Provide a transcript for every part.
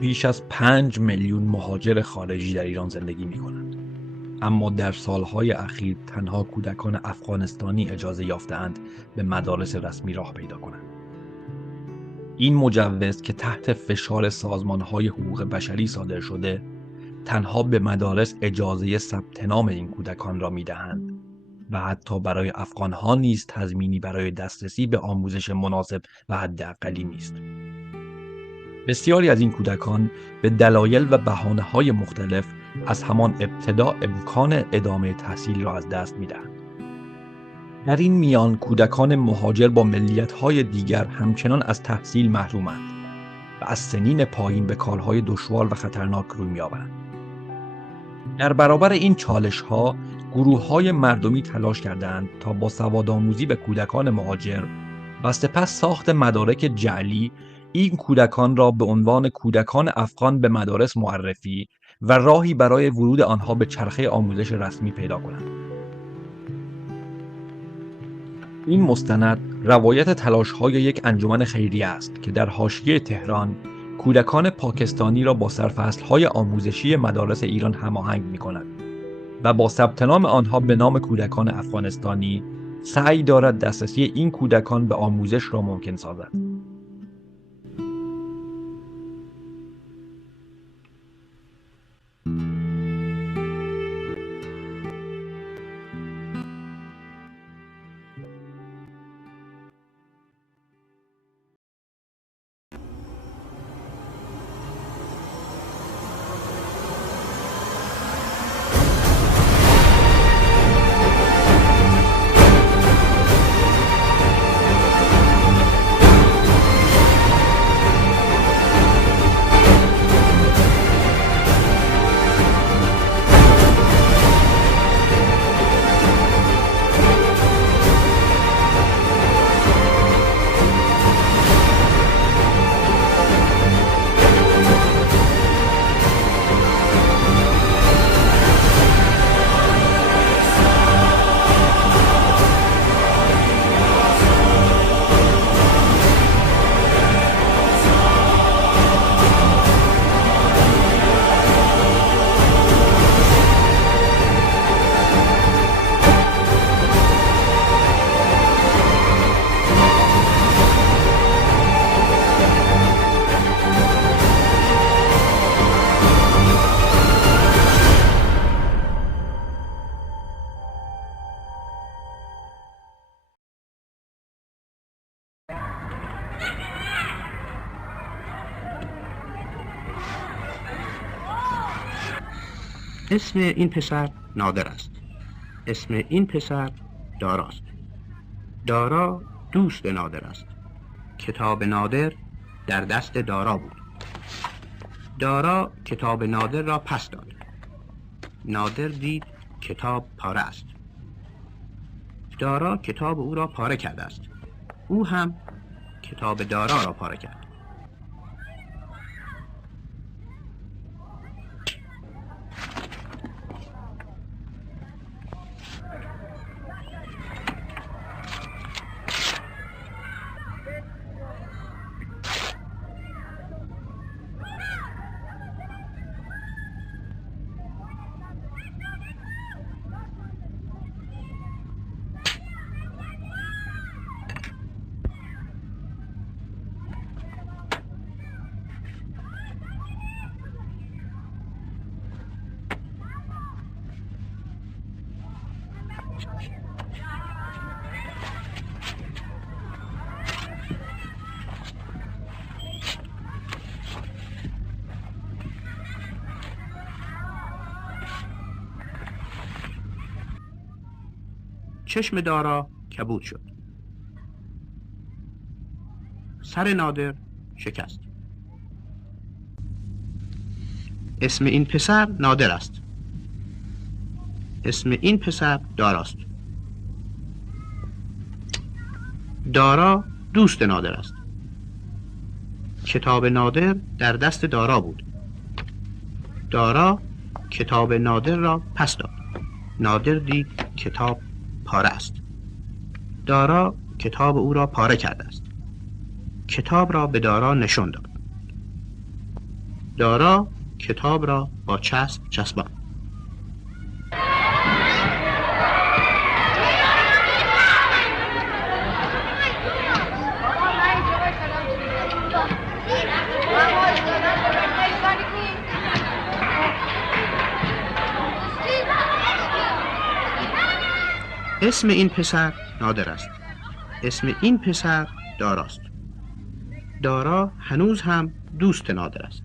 بیش از 5 میلیون مهاجر خارجی در ایران زندگی می‌کنند. اما در سالهای اخیر تنها کودکان افغانستانی اجازه یافته‌اند به مدارس رسمی راه پیدا کنند. این مجوز که تحت فشار سازمان‌های حقوق بشری صادر شده، تنها به مدارس اجازه ثبت نام این کودکان را می‌دهند و حتی برای افغان‌ها نیز تضمینی برای دسترسی به آموزش مناسب و حداقلی نیست. بسیاری از این کودکان به دلایل و بهانه‌های مختلف از همان ابتدا امکان ادامه تحصیل را از دست می‌دهند. در این میان کودکان مهاجر با ملیت‌های دیگر همچنان از تحصیل محرومند و از سنین پایین به کارهای دشوار و خطرناک روی می‌آورند. در برابر این چالش‌ها، گروه‌های مردمی تلاش کردند تا با سوادآموزی به کودکان مهاجر و سپس ساخت مدارک جعلی این کودکان را به عنوان کودکان افغان به مدارس معرفی و راهی برای ورود آنها به چرخه آموزش رسمی پیدا کنند. این مستند روایت تلاش‌های یک انجمن خیریه است که در حاشیه تهران کودکان پاکستانی را با سرفصل‌های آموزشی مدارس ایران هماهنگ می‌کند و با ثبت نام آنها به نام کودکان افغانستانی سعی دارد دسترسی این کودکان به آموزش را ممکن سازد. اسم این پسر نادر است. اسم این پسر داراست. دارا دوست نادر است. کتاب نادر در دست دارا بود. دارا کتاب نادر را پس داد. نادر دید کتاب پاره است. دارا کتاب او را پاره کرده است. او هم کتاب دارا را پاره کرد. چشم دارا کبود شد. سر نادر شکست. اسم این پسر نادر است. اسم این پسر داراست. دارا دوست نادر است. کتاب نادر در دست دارا بود. دارا کتاب نادر را پس داد. نادر دید کتاب پاره است. دارا کتاب او را پاره کرده است. کتاب را به دارا نشان داد. دارا کتاب را با چسب چسباند. اسم این پسر نادر است. اسم این پسر داراست. دارا هنوز هم دوست نادر است.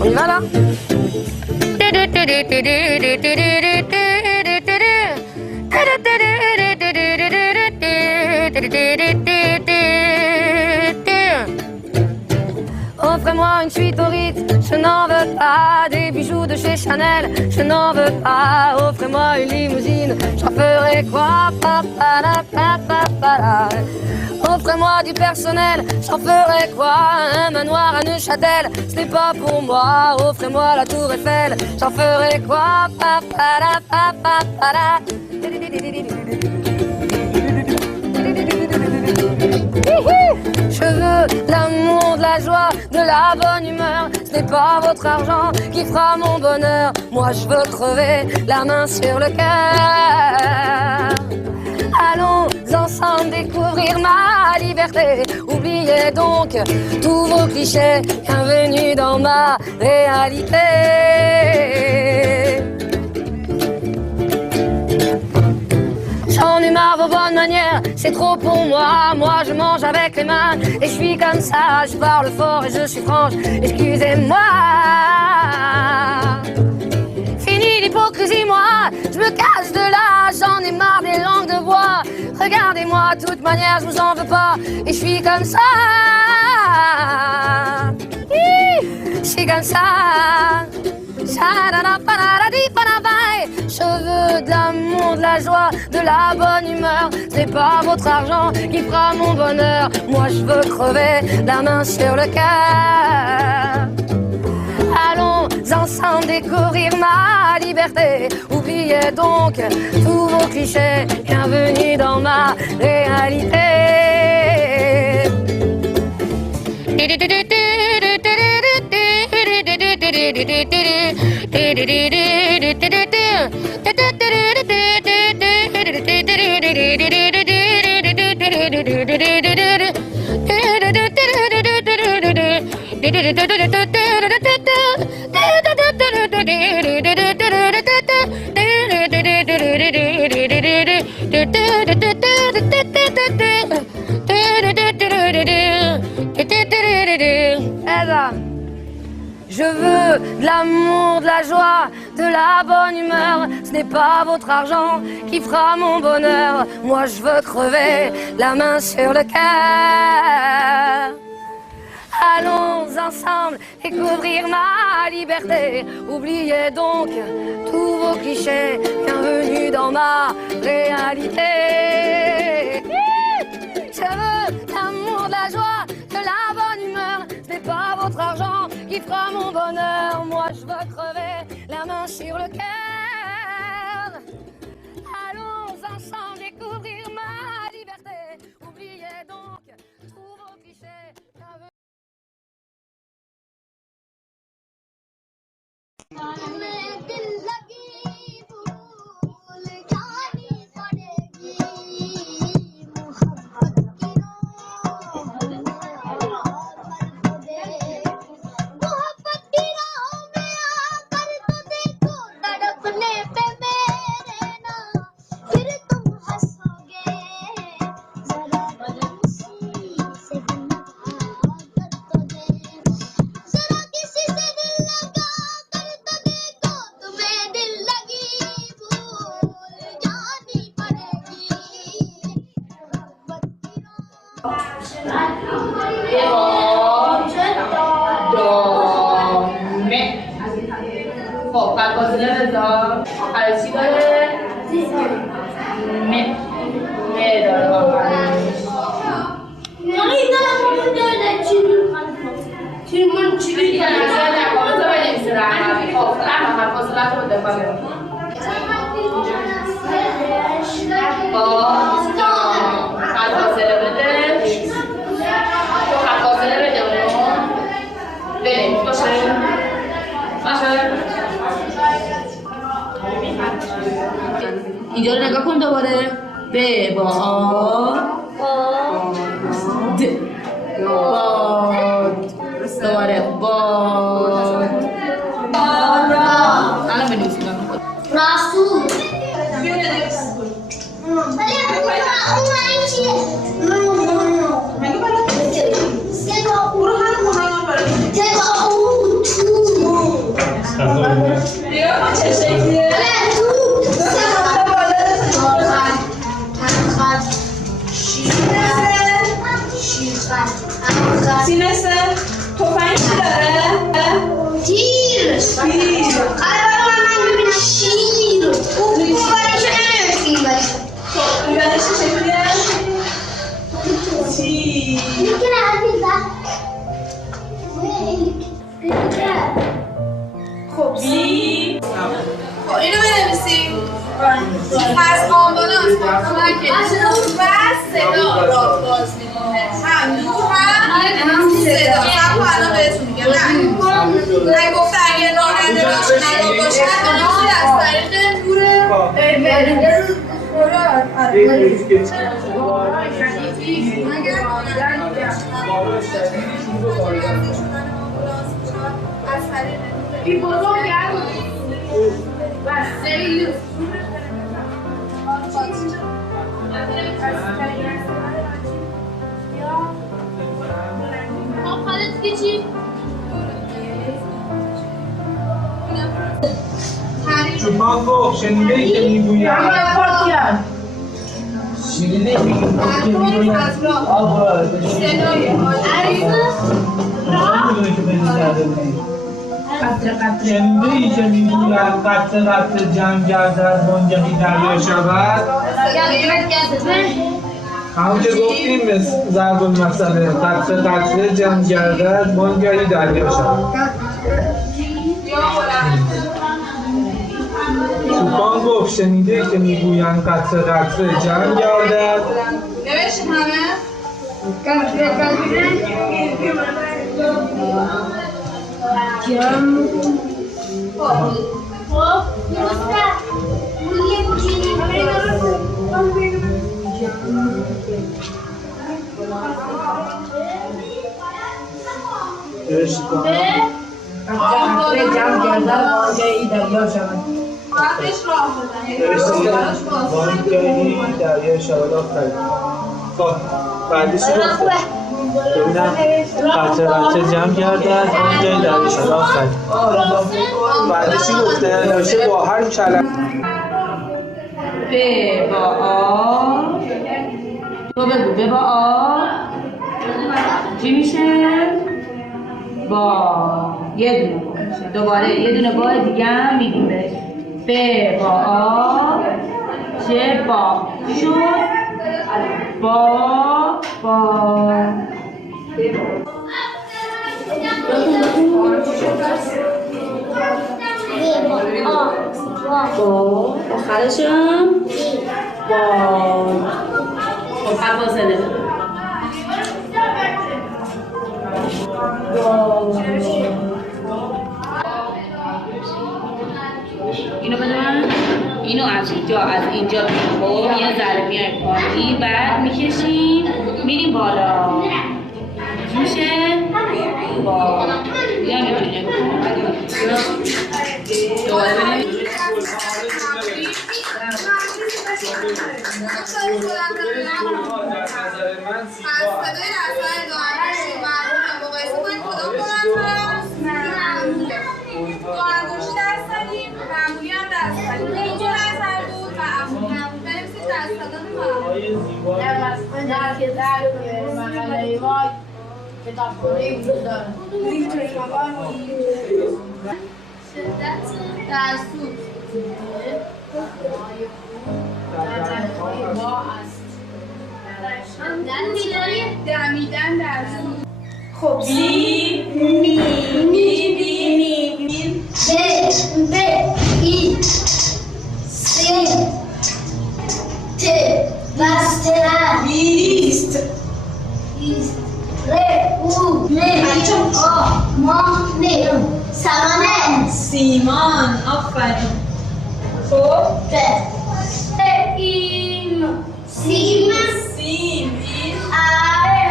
On y va là? Offrez-moi une suite au Ritz, je n'en veux pas. Des bijoux de chez Chanel, je n'en veux pas. Offrez-moi une limousine, j'en ferai quoi? Offrez-moi du personnel, j'en ferai quoi? Un manoir à Neuchâtel, ce n'est pas pour moi. Offrez-moi la tour Eiffel, j'en ferai quoi? Je veux l'amour, de la joie, de la bonne humeur. Ce n'est pas votre argent qui fera mon bonheur. Moi je veux crever la main sur le cœur. Allons ensemble découvrir ma liberté. Oubliez donc tous vos clichés. Bienvenue dans ma réalité. J'en ai marre vos bonnes manières, c'est trop pour moi. Moi je mange avec les mains et je suis comme ça. Je parle fort et je suis franche, excusez-moi. Fini l'hypocrisie, moi, je me cache de là. J'en ai marre des langues de bois. Regardez-moi, de toute manière je vous en veux pas. Et je suis comme ça. Je suis comme ça. Je veux de l'amour, de la joie, de la bonne humeur. C'est pas votre argent qui fera mon bonheur. Moi je veux crever la main sur le cœur. Allons ensemble découvrir ma liberté. Oubliez donc tous vos clichés. Bienvenue dans ma réalité. Je veux de l'amour, de la joie, de la bonne humeur. Ce n'est pas votre argent qui fera mon bonheur. Moi je veux crever la main sur le cœur. Allons ensemble découvrir ma liberté. Oubliez donc tous vos clichés. Bienvenue dans ma réalité. Je veux l'amour, de la joie, de la bonne humeur. Ce n'est pas votre argent qui fera mon bonheur. Moi je veux crever la main sur le cœur. Allons ensemble découvrir ma liberté. Oubliez donc tous vos clichés. خب قد بازیله بذار آخر چی داره؟ اینجا رو نگاه کن دوباره به با د باد دوباره باد الان بنویسیم راسو سینسه توفنگ چی داره؟ تیر من ببینم شیر اون بارش نمیتونی باشه خب این برش چه شکلیه؟ تیر میکنه خب بی خب اینو بنویسیم پس آمبولانس با کمک نور و صدا راه باز میکنه هم نور هم صدا هم الان بهتون میگم نه گفته اگه راننده باشه نگاه باشه بنویسید از طریق چوپان گفت شنیده ای که میگویم شنیده ای که میگویم آقا شنیده ای که میگویم قطع قطع جمع گردد وانگهی دریا شود همون که گفتیم ضرب المثل قطع قطع جمع گردد وانگهی دریا شود چوپان گفت شنیده ای که میگویند قطره قطره جمع گردد نوشتیم همه؟ جمع کردن آگهی دریا شود قبلش راه بدن وانگهی دریا شود آفرین خب بعدش گفته ببینم قطره قطره جمع گردد وانگهی دریا شود آفرین بعدش گفته نوشته با هر کلمه ب با آ تو بگو ب با آ چی میشه؟ با یه دونه با میشه دوباره یه دونه با دیگه هم میگیم بهش ب با آ چه با شد با آخرشم با خب حفاظه بده اینو بدن اینو از اینجا خب یه ذره میایم پایین بعد میکشیم میریم بالا میشه با یا میتونیم دوباره بریم شدت ترسو دمیدن در خب بی می می بی می ب ای س ت بسته بیست ر او ن آ ما ن سمانه سیمان آفرین خب این سیم سیم این ابری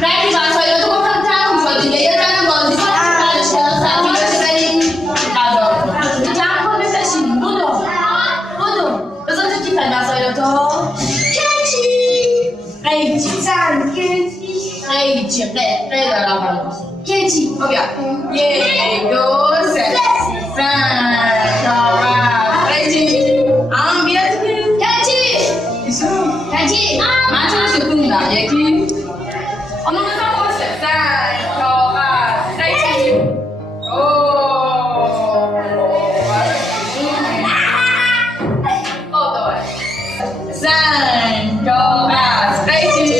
رنگی وسایل رو گفتم تموم شد دیگه یه رنگ بازی کنیم بعدش ساعتی باشه بریم غذا کنیم جمع کن بشین بودو بذار تو کیفت وسایلاتو قیچی قی دارم خب بیا 1 2 3 قیچی اما بیا من چون سکون میدم یکی اونو بزن باشه سنگ کاغذ قیچی دوباره سنگ کاغذ قیچی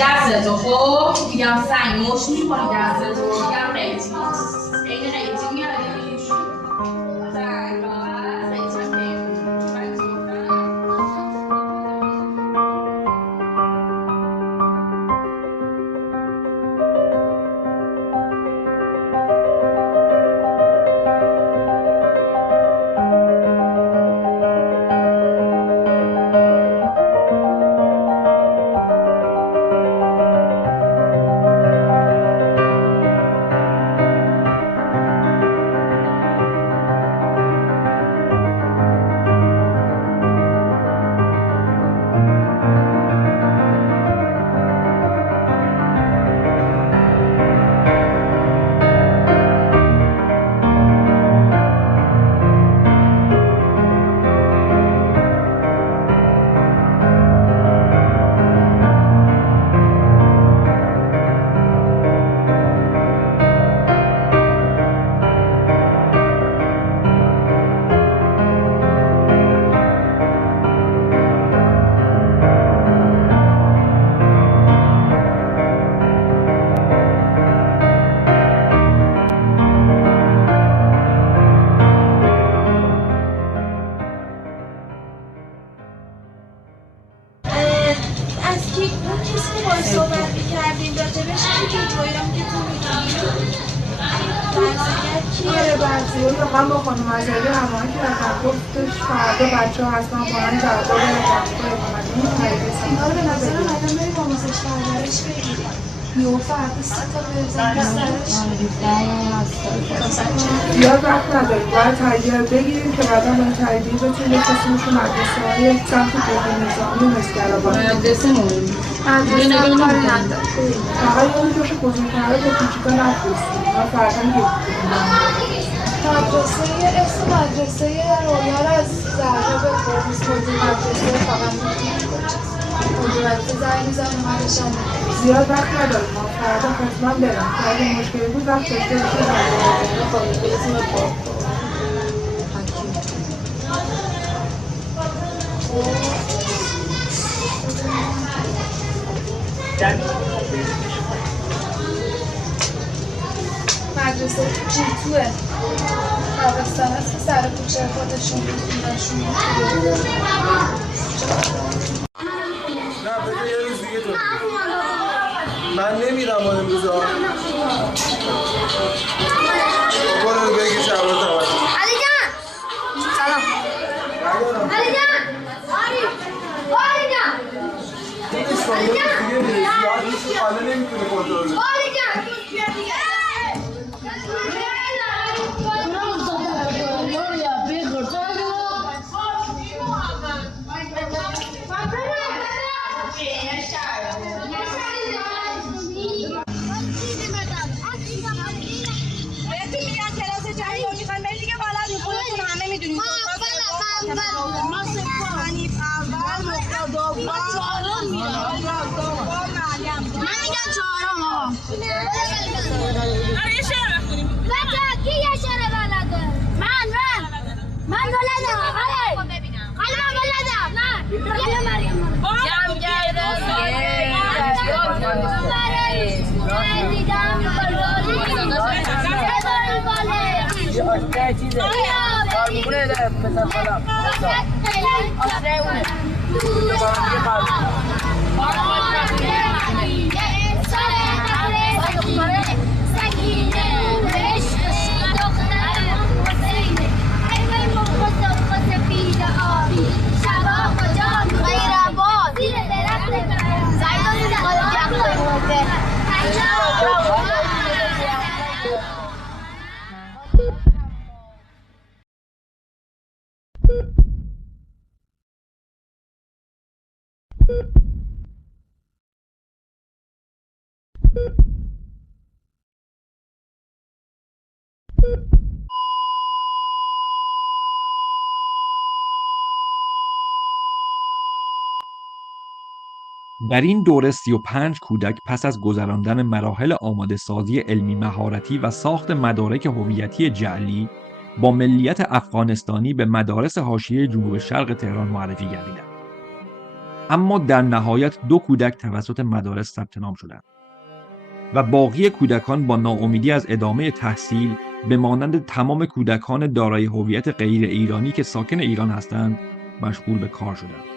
دستتو خب میگم سنگ مش میکنی دستتو میگم قیچی این قیچی میاری سنگ قیچی من با خانم ازایی هماهنگ کردم گفتش فردا بچه‌ها حتما با هم جواب بدن این تاییدیه اینا رو به نظر الان بریم آموزش پرورش بگیریم یهو فردا 3 تا بزنیم زیاد وقت نداریم باید تاییدیه رو بگیریم که بعدا با این تاییدیه بتونیم بفرستیمشون مدرسه‌های سمت قوه نظامی و مسگرآباد مدرسه مدرسه کاری نداره فقط اون جوش بزرگتره با کوچیکا نفرستیم ما فردا میگیم مدرسه اسم مدرسه رویا رو از ذره به پرویز توضیح مدرسه فقط مدرسه زنگ میزنم مدرسه زیاد وقت ندارم ما فردا حتما برم که اگه مشکلی بود وقت داشته مدرسه جیتوه تابستان هست که سر کوچه خودشون میتونشون نه بده یه روز دیگه تو من نمیرم آن امروز ها برو بگی شبات آمد علی جان سلام علی جان در این دوره 35 کودک پس از گذراندن مراحل آماده سازی علمی مهارتی و ساخت مدارک هویتی جعلی با ملیت افغانستانی به مدارس حاشیه جنوب شرق تهران معرفی گردیدند. اما در نهایت 2 کودک توسط مدارس ثبت نام شدند و باقی کودکان با ناامیدی از ادامه تحصیل به مانند تمام کودکان دارای هویت غیر ایرانی که ساکن ایران هستند مشغول به کار شدند.